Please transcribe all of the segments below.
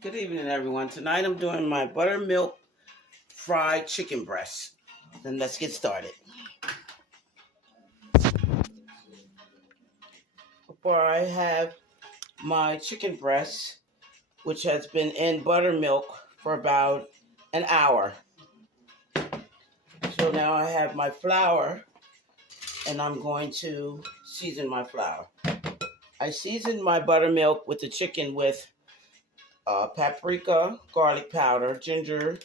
Good evening, everyone. Tonight I'm doing my buttermilk fried chicken breast. Then let's get started. Before I have my chicken breast, which has been in buttermilk for about an hour. So now I have my flour, and I'm going to season my flour. I seasoned my buttermilk with the chicken with paprika, garlic powder, ginger,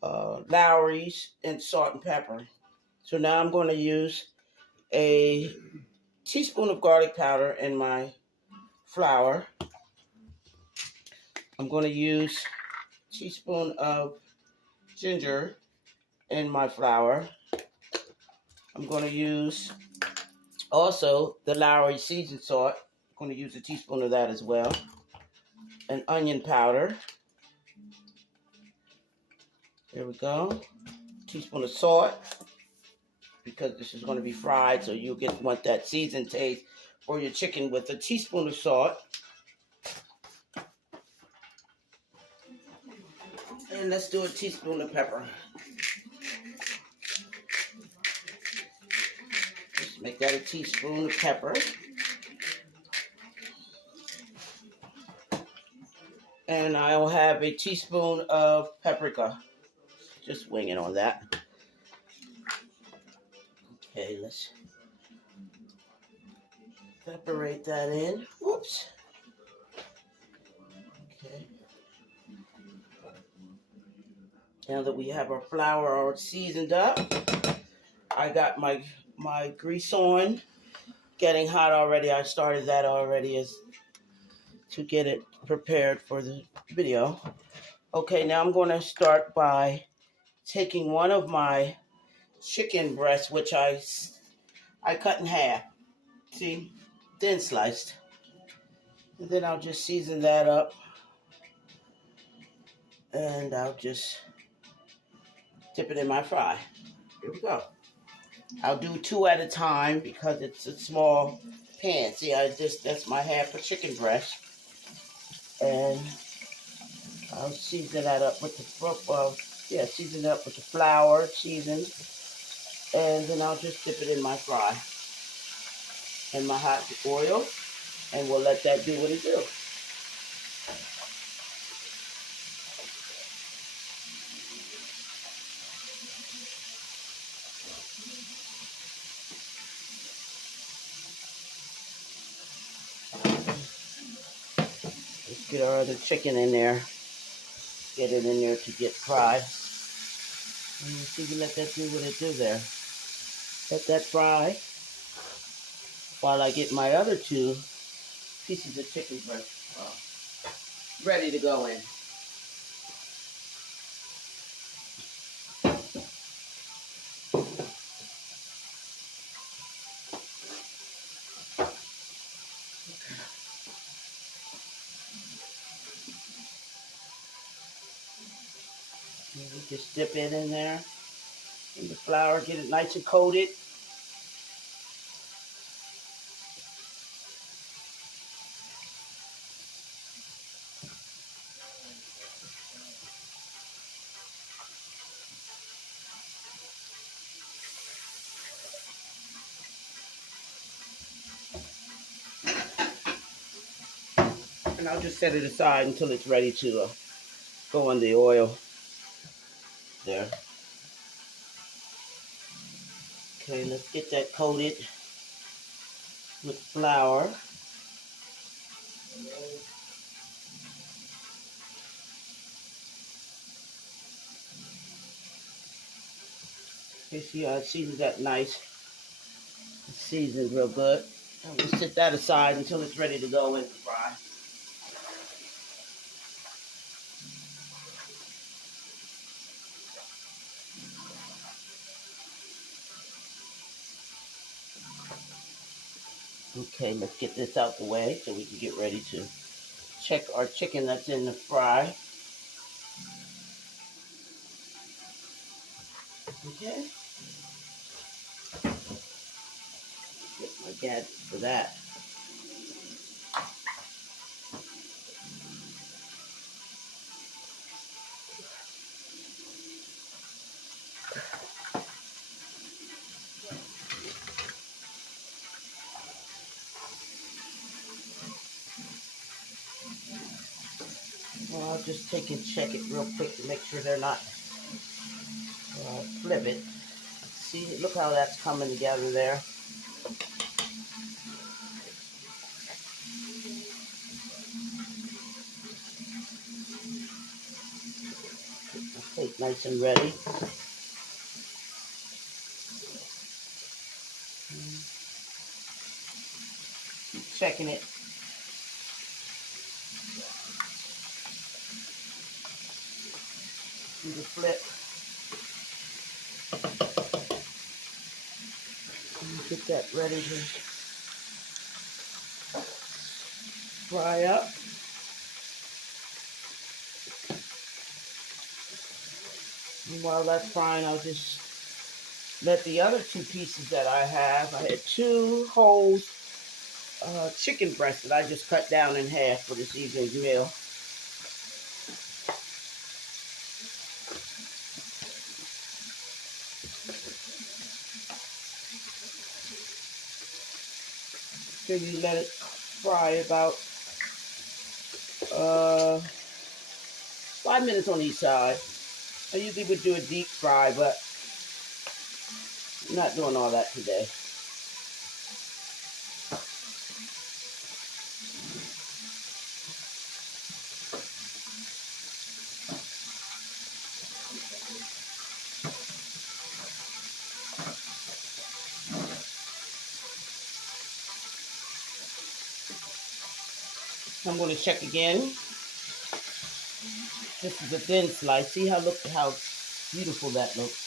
Lowry's, and salt and pepper. So now I'm going to use a teaspoon of garlic powder in my flour. I'm going to use a teaspoon of ginger in my flour. I'm going to use also the Lowry seasoned salt. I'm going to use a teaspoon of that as well. And onion powder. There we go. A teaspoon of salt, because this is going to be fried, so you want that seasoned taste for your chicken with a teaspoon of salt. And let's do a teaspoon of pepper. Just make that a teaspoon of pepper. And I'll have a teaspoon of paprika. Just wing it on that. Okay, let's separate that in. Whoops. Okay. Now that we have our flour all seasoned up, I got my grease on, getting hot already. I started that already to get it prepared for the video. Okay, now I'm going to start by taking one of my chicken breasts, which I cut in half. See, thin sliced. And then I'll just season that up. And I'll just dip it in my fry. Here we go. I'll do 2 at a time because it's a small pan. See, that's my half a chicken breast. And I'll season that up with season it up with the flour, seasoned. And then I'll just dip it in my fry and my hot oil. And we'll let that do what it do. Let's get our other chicken in there. Get it in there to get fried. And you see, we let that do what it do there. Let that fry while I get my other 2 pieces of chicken breast ready to go in. And we just dip it in there in the flour, get it nice and coated. And I'll just set it aside until it's ready to go in the oil. There. Okay, let's get that coated with flour. You see how it seasoned that nice. It's seasoned real good. And we'll set that aside until it's ready to go in the fry. Okay, let's get this out the way so we can get ready to check our chicken that's in the fry. Okay. Get my gadgets for that. Well, I'll just take and check it real quick to make sure they're not flip it. See, look how that's coming together there. Plate nice and ready. Keep checking it. Do the flip. Get that ready to fry up. And while that's frying, I'll just let the other two pieces that I have. I had two whole chicken breasts that I just cut down in half for this evening's meal. So you let it fry about 5 minutes on each side. I usually would do a deep fry, but I'm not doing all that today. I'm going to check again. This is a thin slice. See how beautiful that looks.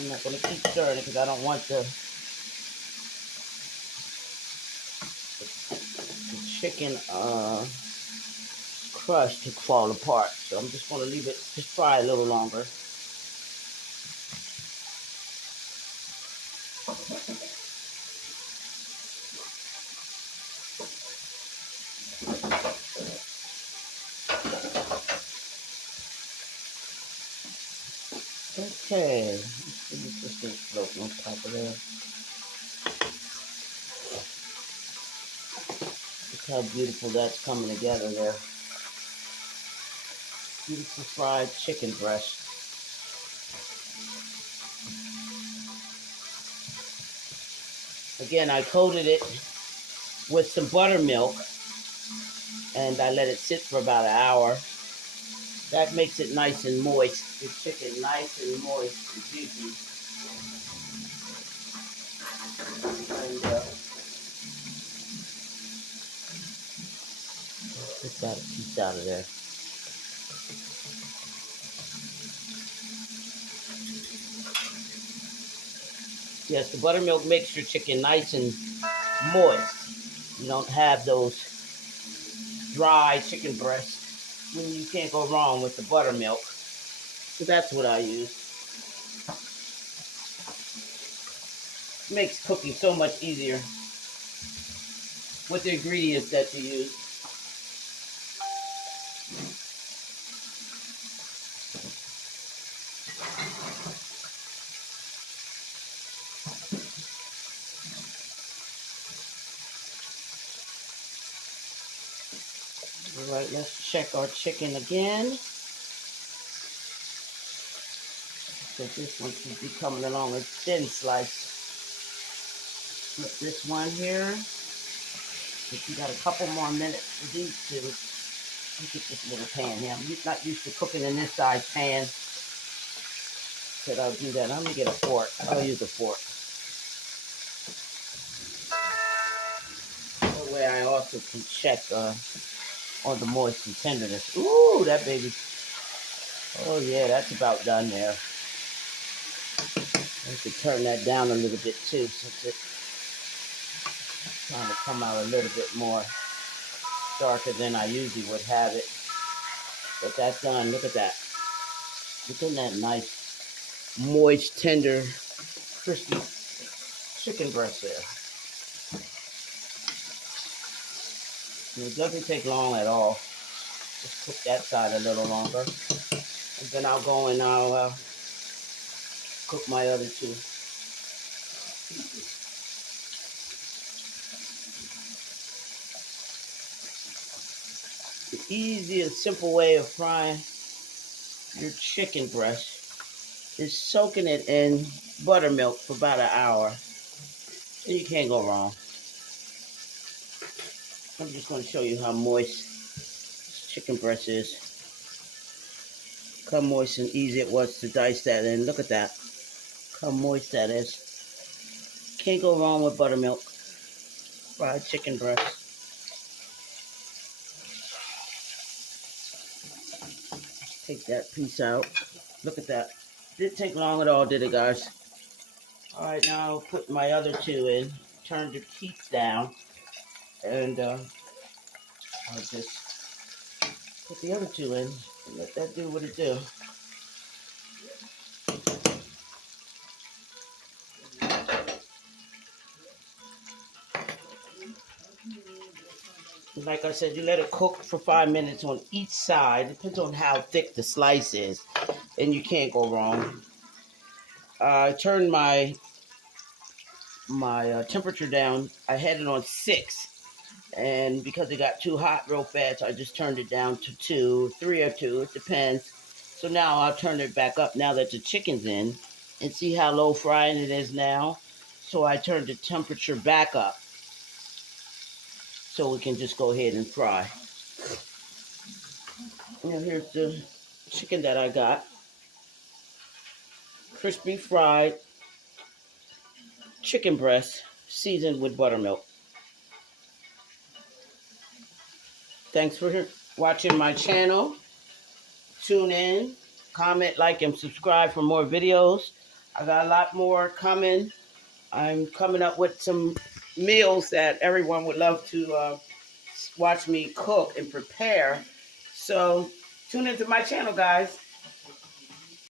I'm not going to keep stirring it because I don't want the chicken crust to fall apart. So I'm just going to leave it just fry a little longer. Okay, let's just floating on top of there. Look how beautiful that's coming together there. Beautiful fried chicken breast. Again, I coated it with some buttermilk and I let it sit for about an hour. That makes it nice and moist. The chicken nice and moist and juicy. And get that piece out of there. Yes, the buttermilk makes your chicken nice and moist. You don't have those dry chicken breasts when you can't go wrong with the buttermilk. So that's what I use. It makes cooking so much easier with the ingredients that you use. All right, let's check our chicken again. So this one should be coming along a thin slice. Flip this one here. If you got a couple more minutes for these two, let me get this little pan here. I'm not used to cooking in this size pan. Said I'll do that. I'm gonna get a fork. I'll use a fork. That way I also can check on the moist and tenderness. Ooh, that baby. Oh yeah, that's about done there. I should turn that down a little bit too, since it's trying to come out a little bit more darker than I usually would have it. But that's done. Look at that. Look at that nice, moist, tender, crispy chicken breast there. And it doesn't take long at all. Just cook that side a little longer. And then I'll go and I'll cook my other two. The easy and simple way of frying your chicken breast is soaking it in buttermilk for about an hour. And you can't go wrong. I'm just going to show you how moist this chicken breast is. Look how moist and easy it was to dice that in. Look at that. Look how moist that is. Can't go wrong with buttermilk. Fried chicken breast. Take that piece out. Look at that. Didn't take long at all, did it, guys? All right, now I'll put my other two in. Turn the heat down. And I'll just put the other two in and let that do what it do. Like I said, you let it cook for 5 minutes on each side. Depends on how thick the slice is, and you can't go wrong. I turned my temperature down. I had it on 6, and because it got too hot real fast, I just turned it down to 2, 3 or 2. It depends. So now I'll turn it back up now that the chicken's in, and see how low frying it is now. So I turned the temperature back up, so we can just go ahead and fry. Now here's the chicken that I got. Crispy fried chicken breast seasoned with buttermilk. Thanks for watching my channel. Tune in, comment, like, and subscribe for more videos. I got a lot more coming. I'm coming up with some meals that everyone would love to watch me cook and prepare. So tune into my channel, guys.